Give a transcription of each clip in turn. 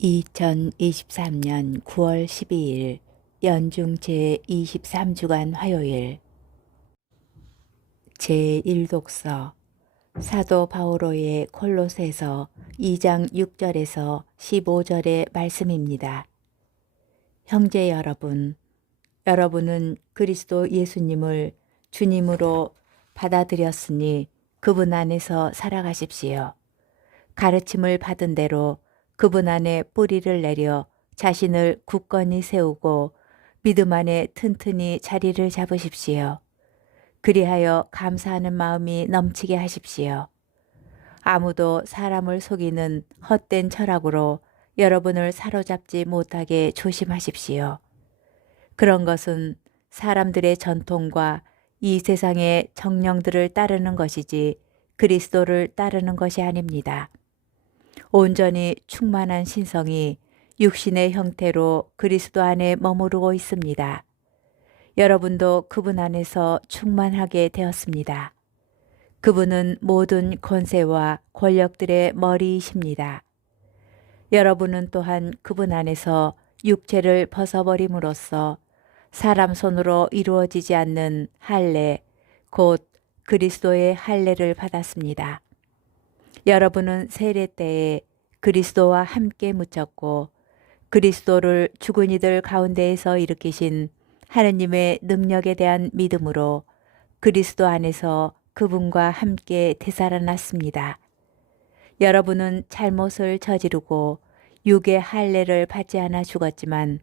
2023년 9월 12일 연중 제23주간 화요일 제1독서 사도 바오로의 콜로새서 2장 6절에서 15절의 말씀입니다. 형제 여러분, 여러분은 그리스도 예수님을 주님으로 받아들였으니 그분 안에서 살아가십시오. 가르침을 받은 대로 그분 안에 뿌리를 내려 자신을 굳건히 세우고 믿음 안에 튼튼히 자리를 잡으십시오. 그리하여 감사하는 마음이 넘치게 하십시오. 아무도 사람을 속이는 헛된 철학으로 여러분을 사로잡지 못하게 조심하십시오. 그런 것은 사람들의 전통과 이 세상의 정령들을 따르는 것이지 그리스도를 따르는 것이 아닙니다. 온전히 충만한 신성이 육신의 형태로 그리스도 안에 머무르고 있습니다. 여러분도 그분 안에서 충만하게 되었습니다. 그분은 모든 권세와 권력들의 머리이십니다. 여러분은 또한 그분 안에서 육체를 벗어버림으로써 사람 손으로 이루어지지 않는 할례, 곧 그리스도의 할례를 받았습니다. 여러분은 세례 때에 그리스도와 함께 묻혔고 그리스도를 죽은 이들 가운데에서 일으키신 하느님의 능력에 대한 믿음으로 그리스도 안에서 그분과 함께 되살아났습니다. 여러분은 잘못을 저지르고 육의 할례를 받지 않아 죽었지만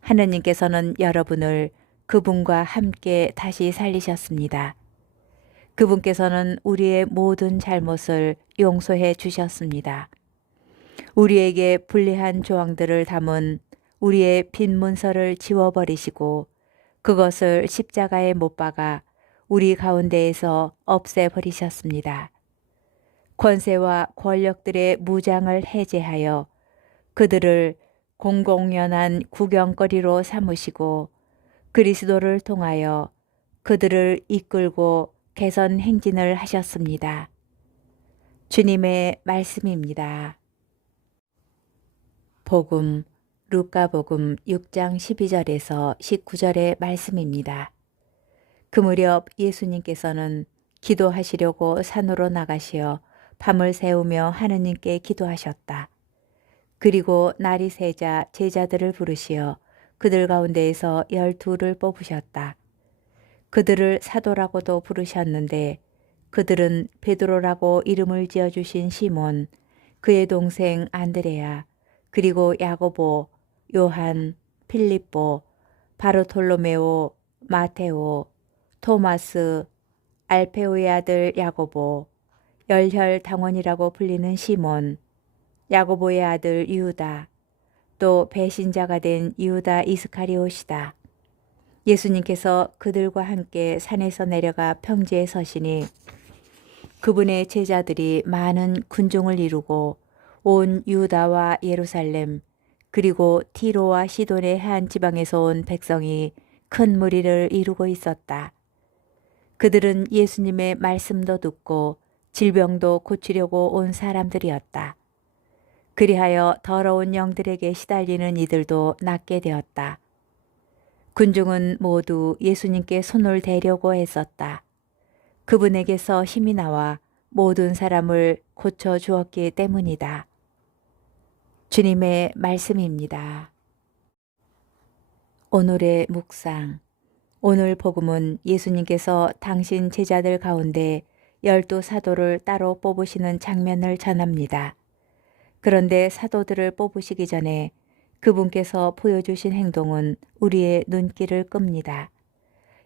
하느님께서는 여러분을 그분과 함께 다시 살리셨습니다. 그분께서는 우리의 모든 잘못을 용서해 주셨습니다. 우리에게 불리한 조항들을 담은 우리의 빈 문서를 지워버리시고 그것을 십자가에 못 박아 우리 가운데에서 없애버리셨습니다. 권세와 권력들의 무장을 해제하여 그들을 공공연한 구경거리로 삼으시고 그리스도를 통하여 그들을 이끌고 개선 행진을 하셨습니다. 주님의 말씀입니다. 복음 루카복음 6장 12절에서 19절의 말씀입니다. 그 무렵 예수님께서는 기도하시려고 산으로 나가시어 밤을 새우며 하느님께 기도하셨다. 그리고 날이 새자 제자들을 부르시어 그들 가운데에서 12를 뽑으셨다. 그들을 사도라고도 부르셨는데 그들은 베드로라고 이름을 지어주신 시몬, 그의 동생 안드레아, 그리고 야고보, 요한, 필립보, 바르톨로메오, 마테오, 토마스, 알페오의 아들 야고보, 열혈당원이라고 불리는 시몬, 야고보의 아들 유다, 또 배신자가 된 유다 이스카리옷이다. 예수님께서 그들과 함께 산에서 내려가 평지에 서시니 그분의 제자들이 많은 군종을 이루고 온 유다와 예루살렘 그리고 티로와 시돈의 한 지방에서 온 백성이 큰 무리를 이루고 있었다. 그들은 예수님의 말씀도 듣고 질병도 고치려고 온 사람들이었다. 그리하여 더러운 영들에게 시달리는 이들도 낫게 되었다. 군중은 모두 예수님께 손을 대려고 했었다. 그분에게서 힘이 나와 모든 사람을 고쳐 주었기 때문이다. 주님의 말씀입니다. 오늘의 묵상. 오늘 복음은 예수님께서 당신 제자들 가운데 12 사도를 따로 뽑으시는 장면을 전합니다. 그런데 사도들을 뽑으시기 전에 그분께서 보여주신 행동은 우리의 눈길을 끕니다.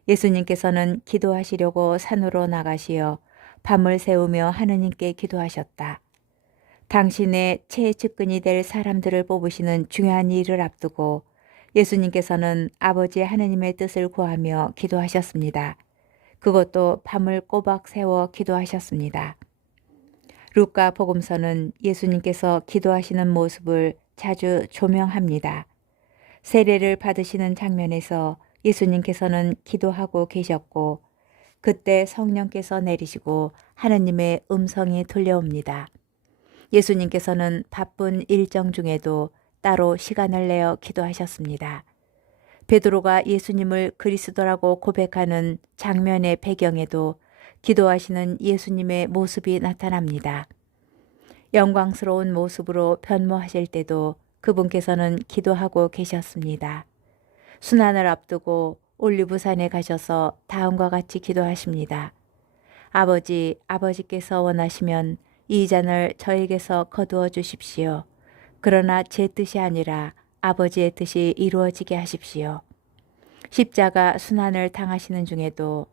예수님께서는 기도하시려고 산으로 나가시어 밤을 새우며 하느님께 기도하셨다. 당신의 최측근이 될 사람들을 뽑으시는 중요한 일을 앞두고 예수님께서는 아버지 하느님의 뜻을 구하며 기도하셨습니다. 그것도 밤을 꼬박 새워 기도하셨습니다. 루카 복음서는 예수님께서 기도하시는 모습을 자주 조명합니다. 세례를 받으시는 장면에서 예수님께서는 기도하고 계셨고 그때 성령께서 내리시고 하느님의 음성이 들려옵니다. 예수님께서는 바쁜 일정 중에도 따로 시간을 내어 기도하셨습니다. 베드로가 예수님을 그리스도라고 고백하는 장면의 배경에도 기도하시는 예수님의 모습이 나타납니다. 영광스러운 모습으로 변모하실 때도 그분께서는 기도하고 계셨습니다. 순환을 앞두고 올리브산에 가셔서 다음과 같이 기도하십니다. 아버지, 아버지께서 원하시면 이 잔을 저에게서 거두어 주십시오. 그러나 제 뜻이 아니라 아버지의 뜻이 이루어지게 하십시오. 십자가 순환을 당하시는 중에도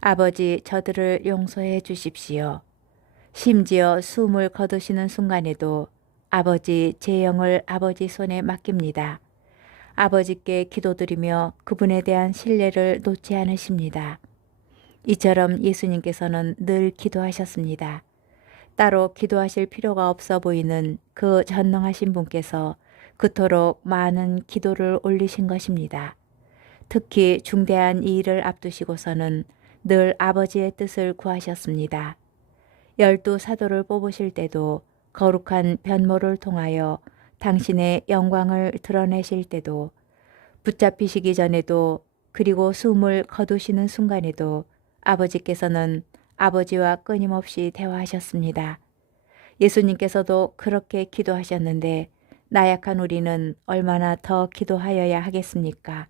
아버지 저들을 용서해 주십시오. 심지어 숨을 거두시는 순간에도 아버지 제 영을 아버지 손에 맡깁니다. 아버지께 기도드리며 그분에 대한 신뢰를 놓지 않으십니다. 이처럼 예수님께서는 늘 기도하셨습니다. 따로 기도하실 필요가 없어 보이는 그 전능하신 분께서 그토록 많은 기도를 올리신 것입니다. 특히 중대한 이 일을 앞두시고서는 늘 아버지의 뜻을 구하셨습니다. 12 사도를 뽑으실 때도 거룩한 변모를 통하여 당신의 영광을 드러내실 때도 붙잡히시기 전에도 그리고 숨을 거두시는 순간에도 아버지께서는 아버지와 끊임없이 대화하셨습니다. 예수님께서도 그렇게 기도하셨는데 나약한 우리는 얼마나 더 기도하여야 하겠습니까?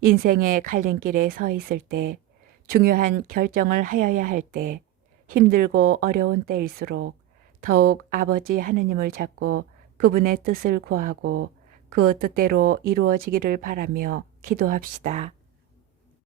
인생의 갈림길에 서 있을 때, 중요한 결정을 하여야 할 때, 힘들고 어려운 때일수록 더욱 아버지 하느님을 찾고 그분의 뜻을 구하고 그 뜻대로 이루어지기를 바라며 기도합시다.